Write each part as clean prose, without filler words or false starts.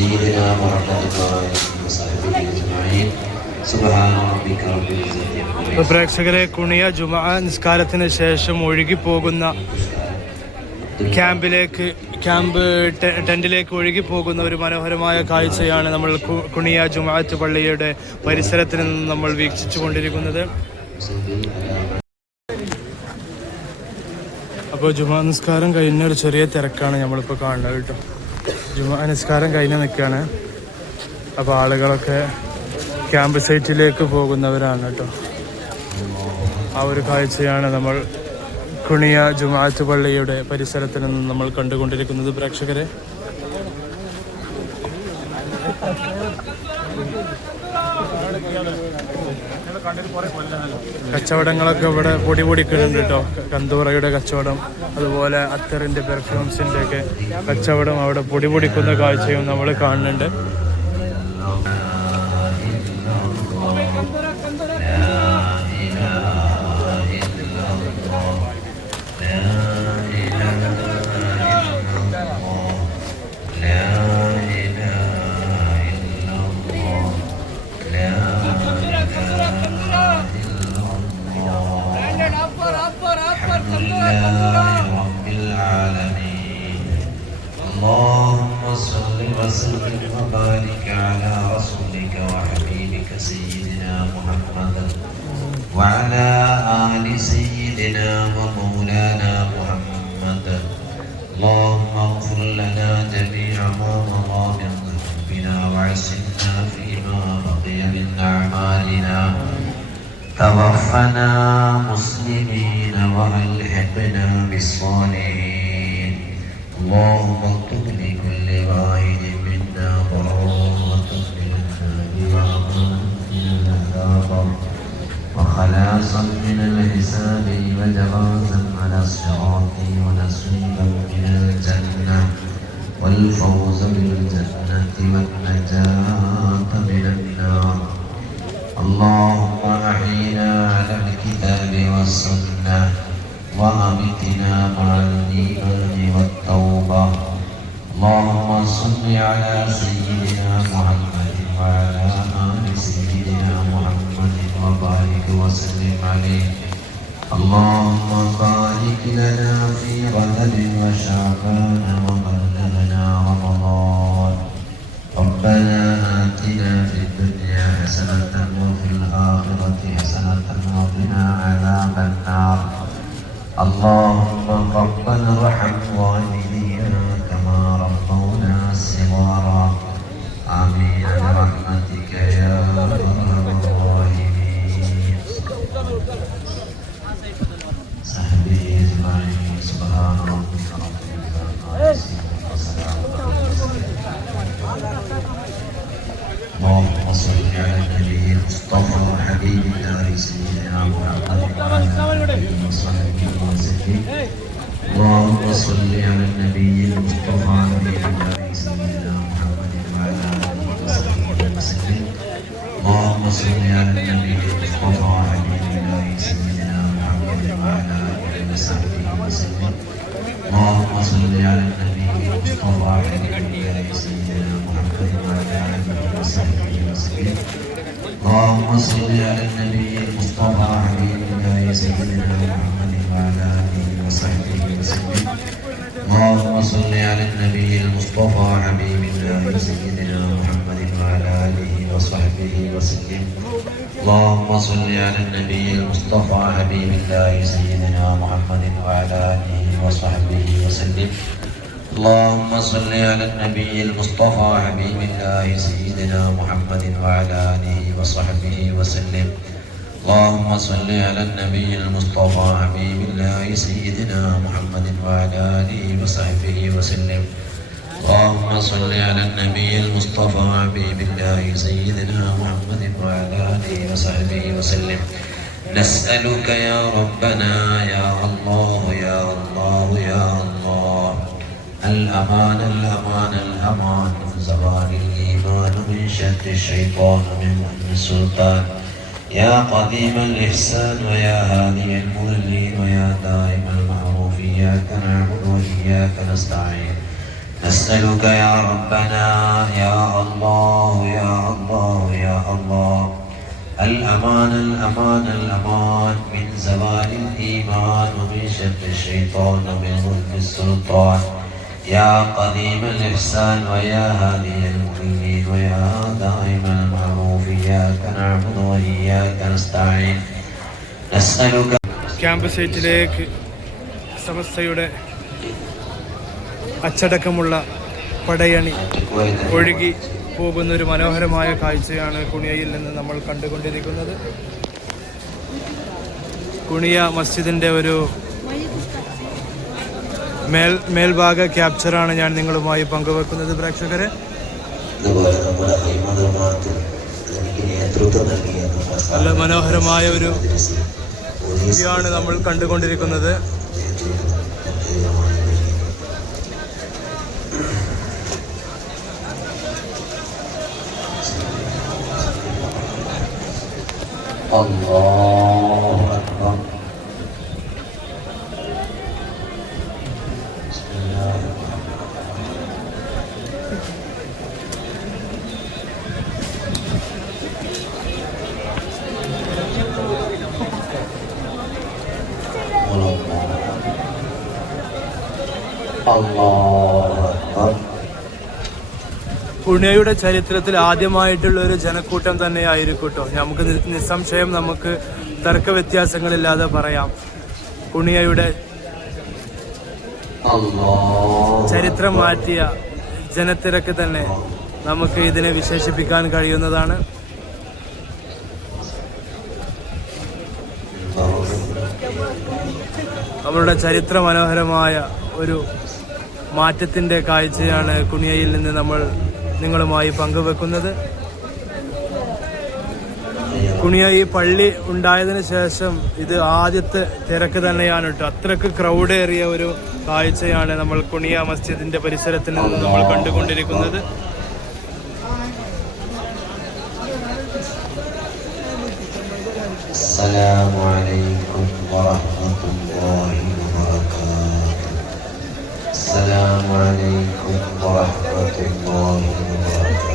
سيدنا محمد وآله وصحبه أجمعين سبحان ربك رب العزة عما പ്രേക്ഷകരെ, കുണിയ ജുമഅ നിസ്കാരത്തിന് ശേഷം ഒഴുകിപ്പോകുന്ന ടെന്റിലേക്ക് ഒഴുകി പോകുന്ന ഒരു മനോഹരമായ കാഴ്ചയാണ് നമ്മൾ കുണിയ ജുമഅത്ത് പള്ളിയുടെ പരിസരത്തിൽ നിന്ന് നമ്മൾ വീക്ഷിച്ചു കൊണ്ടിരിക്കുന്നത്. അപ്പോൾ ജുമഅ നിസ്കാരം കഴിഞ്ഞ ഒരു ചെറിയ തിരക്കാണ് നമ്മളിപ്പോൾ കാണുന്നത് കേട്ടോ. ജുമഅ നിസ്കാരം കഴിഞ്ഞ് നിൽക്കുകയാണ്. അപ്പോൾ ആളുകളൊക്കെ ക്യാമ്പ് സൈറ്റിലേക്ക് പോകുന്നവരാണ് കേട്ടോ. ആ ഒരു കാഴ്ചയാണ് നമ്മൾ കുണിയ ജുമഅത്ത് പള്ളിയുടെ പരിസരത്തിൽ നിന്ന് നമ്മൾ കണ്ടുകൊണ്ടിരിക്കുന്നത് പ്രേക്ഷകരെ. കച്ചവടങ്ങളൊക്കെ ഇവിടെ പൊടി പൊടിക്കുന്നുണ്ട് കേട്ടോ. കന്തൂറയുടെ കച്ചവടം, അതുപോലെ അത്തറിൻ്റെ പെർഫ്യൂംസിൻ്റെ ഒക്കെ കച്ചവടം അവിടെ പൊടി പൊടിക്കുന്ന കാഴ്ചയും നമ്മൾ കാണുന്നുണ്ട്. اللهم صل وسلم وبارك على رسولك وحبيبك سيدنا محمد وعلى آل سيدنا ومولانا محمد. اللهم اغفر لنا جميع ما مضى من ذنوبنا وعصمنا فيما بقي من أعمالنا. توفنا مسلمين وألحقنا بالصالحين. اللهم اكتب لكل واحد منا ضرورة من العذاب وخلاصا من الحساب وجوازا على الصراط ونصيبا من الجنة والفوز بالجنة والنجاة من النار. اللهم أحينا على الكتاب والسنة وأمتنا مع الإيمان والتوبة. اللهم صل على سيدنا محمد وعلى آل سيدنا محمد وبارك وسلم عليه. اللهم بارك لنا في رجب وشعبان وبلغنا رمضان. ربنا آتنا في الدنيا حسنة وفي الآخرة حسنة وقنا عذاب النار. اللهم ربنا ارحم والدينا كما ربونا صغارا. آمين برحمتك يا أرحم الراحمين. صحبه أجمعين سبحان ربك رب العزة اللهم صل على النبي المصطفى حبيب الله سيدنا محمد وعلى آله وصحبه وسلم. اللهم صل على النبي المصطفى حبيب الله سيدنا محمد وعلى آله وصحبه وسلم. اللهم صل على النبي المصطفى حبيب الله سيدنا محمد وعلى آله وصحبه وسلم. اللهم صل على النبي المصطفى حبيب الله سيدنا محمد وعلى آله وصحبه وسلم. اللهم صل على النبي المصطفى حبيب الله سيدنا محمد وعلى آله وصحبه وسلم. اللهم صل على النبي المصطفى حبيب الله سيدنا محمد وعلى آله وصحبه وسلم. اللهم صل على النبي المصطفى حبيب الله سيدنا محمد وعلى آله وصحبه وسلم. اللهم صل على النبي المصطفى حبيب الله سيدنا محمد وعلى آله وصحبه وسلم. اللهم صل على النبي المصطفى حبيب الله سيدنا محمد وعلى آله وصحبه وسلم. اللهم صل على النبي المصطفى حبيب الله سيدنا محمد وعلى آله وصحبه وسلم. نسألك يا ربنا يا الله يا الله يا الله الأمان الأمان الأمان من زوال الإيمان من شر الشيطان من السلطان. يا قديم الإحسان ويا هادي المضلين ويا دائم المعروف إياك نعبد وإياك نستعين. نسألك يا ربنا يا الله يا الله يا الله الأمان الأمان الأمان من زوال الإيمان ومن شر الشيطان ومن ظلم السلطان يا قديم الإحسان ويا هادي المؤمنين ويا دائم المعروف إياك نعبد وإياك نستعين نسألك. ക്യാമ്പ് സൈറ്റിലേക്ക് സമസ്തയുടെ അച്ചടക്കമുള്ള പടയണി ഒഴുകി പോകുന്ന ഒരു മനോഹരമായ കാഴ്ചയാണ് കുണിയയിൽ നിന്ന് നമ്മൾ കണ്ടുകൊണ്ടിരിക്കുന്നത്. കുണിയ മസ്ജിദിന്റെ ഒരു മേൽഭാഗ ക്യാപ്ചറാണ് ഞാൻ നിങ്ങളുമായി പങ്കുവെക്കുന്നത്. പ്രേക്ഷകരെ, നല്ല മനോഹരമായ ഒരു ാണ് നമ്മൾ കണ്ടുകൊണ്ടിരിക്കുന്നത്. الله أكبر. പുണ്യയുടെ ചരിത്രത്തിൽ ആദ്യമായിട്ടുള്ള ഒരു ജനക്കൂട്ടം തന്നെയായിരിക്കും കേട്ടോ. നമുക്ക് നിസ്സംശയം നമുക്ക് തർക്ക വ്യത്യാസങ്ങളില്ലാതെ പറയാം, പുണ്യയുടെ ചരിത്രം മാറ്റിയ ജനത്തിരക്ക് തന്നെ നമുക്ക് ഇതിനെ വിശേഷിപ്പിക്കാൻ കഴിയുന്നതാണ്. നമ്മളുടെ ചരിത്ര മനോഹരമായ ഒരു മാറ്റത്തിന്റെ കാഴ്ചയാണ് കുണിയയിൽ നിന്ന് നമ്മൾ നിങ്ങളുമായി പങ്കുവെക്കുന്നത്. കുണിയ ഈ പള്ളി ഉണ്ടായതിനു ശേഷം ഇത് ആദ്യത്തെ തിരക്ക് തന്നെയാണ് കേട്ടോ. അത്രക്ക് ക്രൗഡേറിയ ഒരു കാഴ്ചയാണ് നമ്മൾ കുണിയ മസ്ജിദിന്റെ പരിസരത്തിൽ നിന്ന് നമ്മൾ കണ്ടുകൊണ്ടിരിക്കുന്നത്. അസ്സലാമു അലൈക്കും വറഹ്മത്തുള്ളാഹി വബറകാതുഹു. അസ്സലാമു അലൈക്കും വറഹ്മത്തുള്ളാഹി വബറകാതുഹു.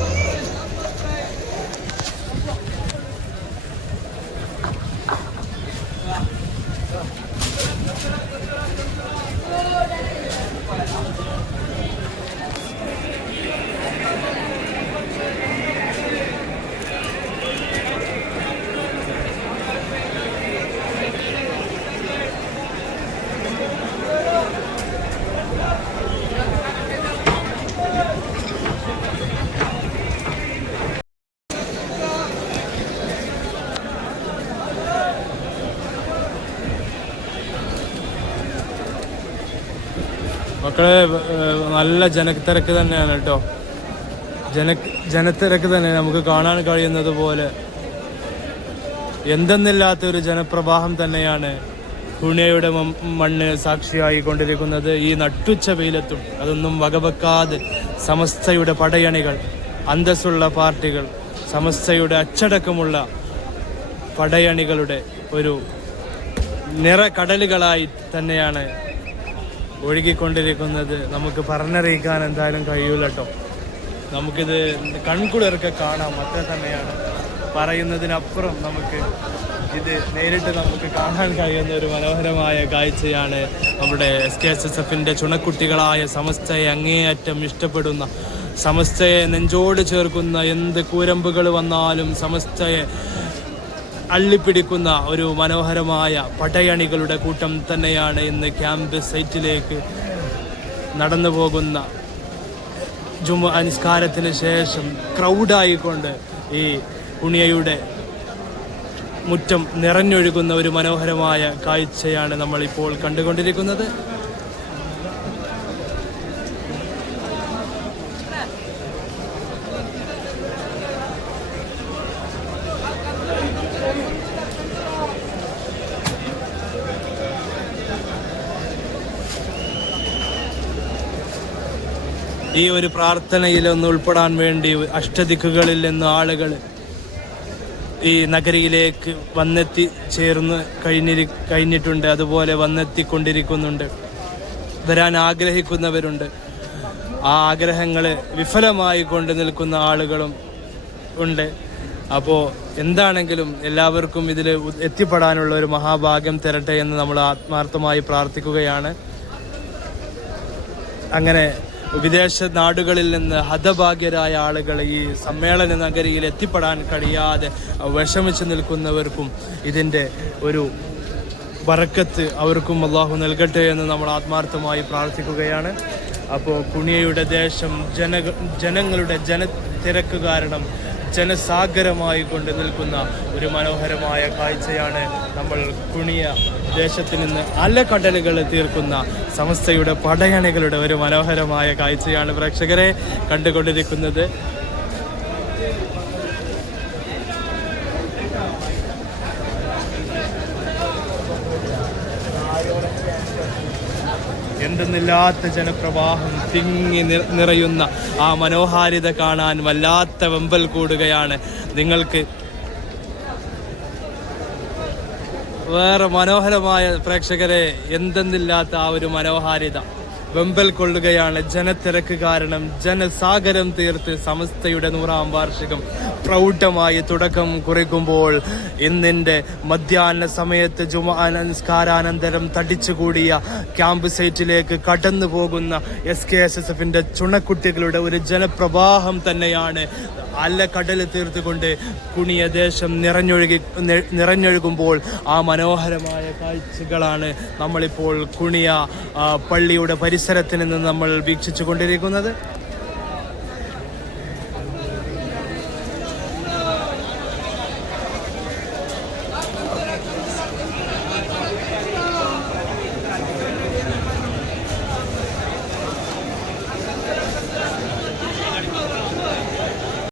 മക്കളെ, നല്ല ജനത്തിരക്ക് തന്നെയാണ് കേട്ടോ. ജനത്തിരക്ക് തന്നെ നമുക്ക് കാണാൻ കഴിയുന്നത് പോലെ എന്തെന്നില്ലാത്തൊരു ജനപ്രവാഹം തന്നെയാണ് കുണിയയുടെ മണ്ണ് സാക്ഷിയായി കൊണ്ടിരിക്കുന്നത്. ഈ നട്ടുച്ച വെയിലത്തും അതൊന്നും വകവെക്കാതെ സമസ്തയുടെ പടയണികൾ, അന്തസ്സുള്ള പാർട്ടികൾ, സമസ്തയുടെ അച്ചടക്കമുള്ള പടയണികളുടെ ഒരു നിറകടലുകളായി തന്നെയാണ് ഒഴുകിക്കൊണ്ടിരിക്കുന്നത്. നമുക്ക് പറഞ്ഞറിയിക്കാൻ എന്തായാലും കഴിയൂല കേട്ടോ. നമുക്കിത് കൺകുളിർക്കെ കാണാം, അത്ര തന്നെയാണ്. പറയുന്നതിനപ്പുറം നമുക്ക് ഇത് നേരിട്ട് നമുക്ക് കാണാൻ കഴിയുന്ന ഒരു മനോഹരമായ കാഴ്ചയാണ്. നമ്മുടെ SKSSFന്റെ ചുണക്കുട്ടികളായ സമസ്തയെ അങ്ങേയറ്റം ഇഷ്ടപ്പെടുന്ന, സമസ്തയെ നെഞ്ചോട് ചേർക്കുന്ന, എന്ത് കൂരമ്പുകൾ വന്നാലും സമസ്തയെ അള്ളിപ്പിടിക്കുന്ന ഒരു മനോഹരമായ പടയണികളുടെ കൂട്ടം തന്നെയാണ് ഇന്ന് ക്യാമ്പ് സൈറ്റിലേക്ക് നടന്നു പോകുന്ന ജുമുഅ നിസ്കാരത്തിന് ശേഷം ക്രൗഡായിക്കൊണ്ട് ഈ കുണിയയുടെ മുറ്റം നിറഞ്ഞൊഴുകുന്ന ഒരു മനോഹരമായ കാഴ്ചയാണ് നമ്മളിപ്പോൾ കണ്ടുകൊണ്ടിരിക്കുന്നത്. ഈ ഒരു പ്രാർത്ഥനയിൽ ഒന്ന് ഉൾപ്പെടാൻ വേണ്ടി അഷ്ടദിക്കുകളിൽ നിന്ന് ആളുകൾ ഈ നഗരിയിലേക്ക് വന്നെത്തി ചേർന്ന് കഴിഞ്ഞിട്ടുണ്ട്. അതുപോലെ വന്നെത്തിക്കൊണ്ടിരിക്കുന്നുണ്ട്. വരാൻ ആഗ്രഹിക്കുന്നവരുണ്ട്. ആ ആഗ്രഹങ്ങൾ വിഫലമായി കൊണ്ട് നിൽക്കുന്ന ആളുകളും ഉണ്ട്. അപ്പോൾ എന്താണെങ്കിലും എല്ലാവർക്കും ഇതിൽ എത്തിപ്പെടാനുള്ള ഒരു മഹാഭാഗ്യം തരട്ടെ എന്ന് നമ്മൾ ആത്മാർത്ഥമായി പ്രാർത്ഥിക്കുകയാണ്. അങ്ങനെ വിദേശ നാടുകളിൽ നിന്ന് ഹതഭാഗ്യരായ ആളുകൾ ഈ സമ്മേളന നഗരിയിൽ എത്തിപ്പെടാൻ കഴിയാതെ വിഷമിച്ച് നിൽക്കുന്നവർക്കും ഇതിൻ്റെ ഒരു ബറക്കത്ത് അവർക്കും അള്ളാഹു നൽകട്ടെ എന്ന് നമ്മൾ ആത്മാർത്ഥമായി പ്രാർത്ഥിക്കുകയാണ്. അപ്പോൾ കുണിയയുടെ ദേശം ജനങ്ങളുടെ ജനത്തിരക്ക് കാരണം ജനസാഗരമായി കൊണ്ട് നിൽക്കുന്ന ഒരു മനോഹരമായ കാഴ്ചയാണ് നമ്മൾ കുണിയ ദേശത്ത് നിന്ന് അലകടലുകൾ തീർക്കുന്ന സമസ്തയുടെ പടയണികളുടെ ഒരു മനോഹരമായ കാഴ്ചയാണ് പ്രേക്ഷകരെ കണ്ടുകൊണ്ടിരിക്കുന്നത്. എന്തെന്നില്ലാത്ത ജനപ്രവാഹം തിങ്ങി നിറയുന്ന ആ മനോഹാരിത കാണാൻ വല്ലാത്ത വെമ്പൽ കൂടുകയാണ്. നിങ്ങൾക്ക് വേറെ മനോഹരമായ പ്രേക്ഷകരെ എന്തെന്നില്ലാത്ത ആ ഒരു മനോഹാരിത വെമ്പൽ കൊള്ളുകയാണ്. ജനത്തിരക്ക് കാരണം ജനസാഗരം തീർത്ത് സമസ്തയുടെ 100ാം വാർഷികം പ്രൗഢമായി തുടക്കം കുറിക്കുമ്പോൾ ഇന്നിൻ്റെ മധ്യാഹ്ന സമയത്ത് ജുമുഅ നമസ്കാരാനന്തരം തടിച്ചുകൂടിയ ക്യാമ്പ് സൈറ്റിലേക്ക് കടന്നു പോകുന്ന SKSSFന്റെ ചുണക്കുട്ടികളുടെ ഒരു ജനപ്രവാഹം തന്നെയാണ് അലകടൽ തീർത്തുകൊണ്ട് കുണിയ ദേശം നിറഞ്ഞൊഴുകുമ്പോൾ ആ മനോഹരമായ കാഴ്ചകളാണ് നമ്മളിപ്പോൾ കുണിയ പള്ളിയുടെ പരിസരത്ത് നിന്ന് നമ്മൾ വീക്ഷിച്ചു കൊണ്ടിരിക്കുന്നത്.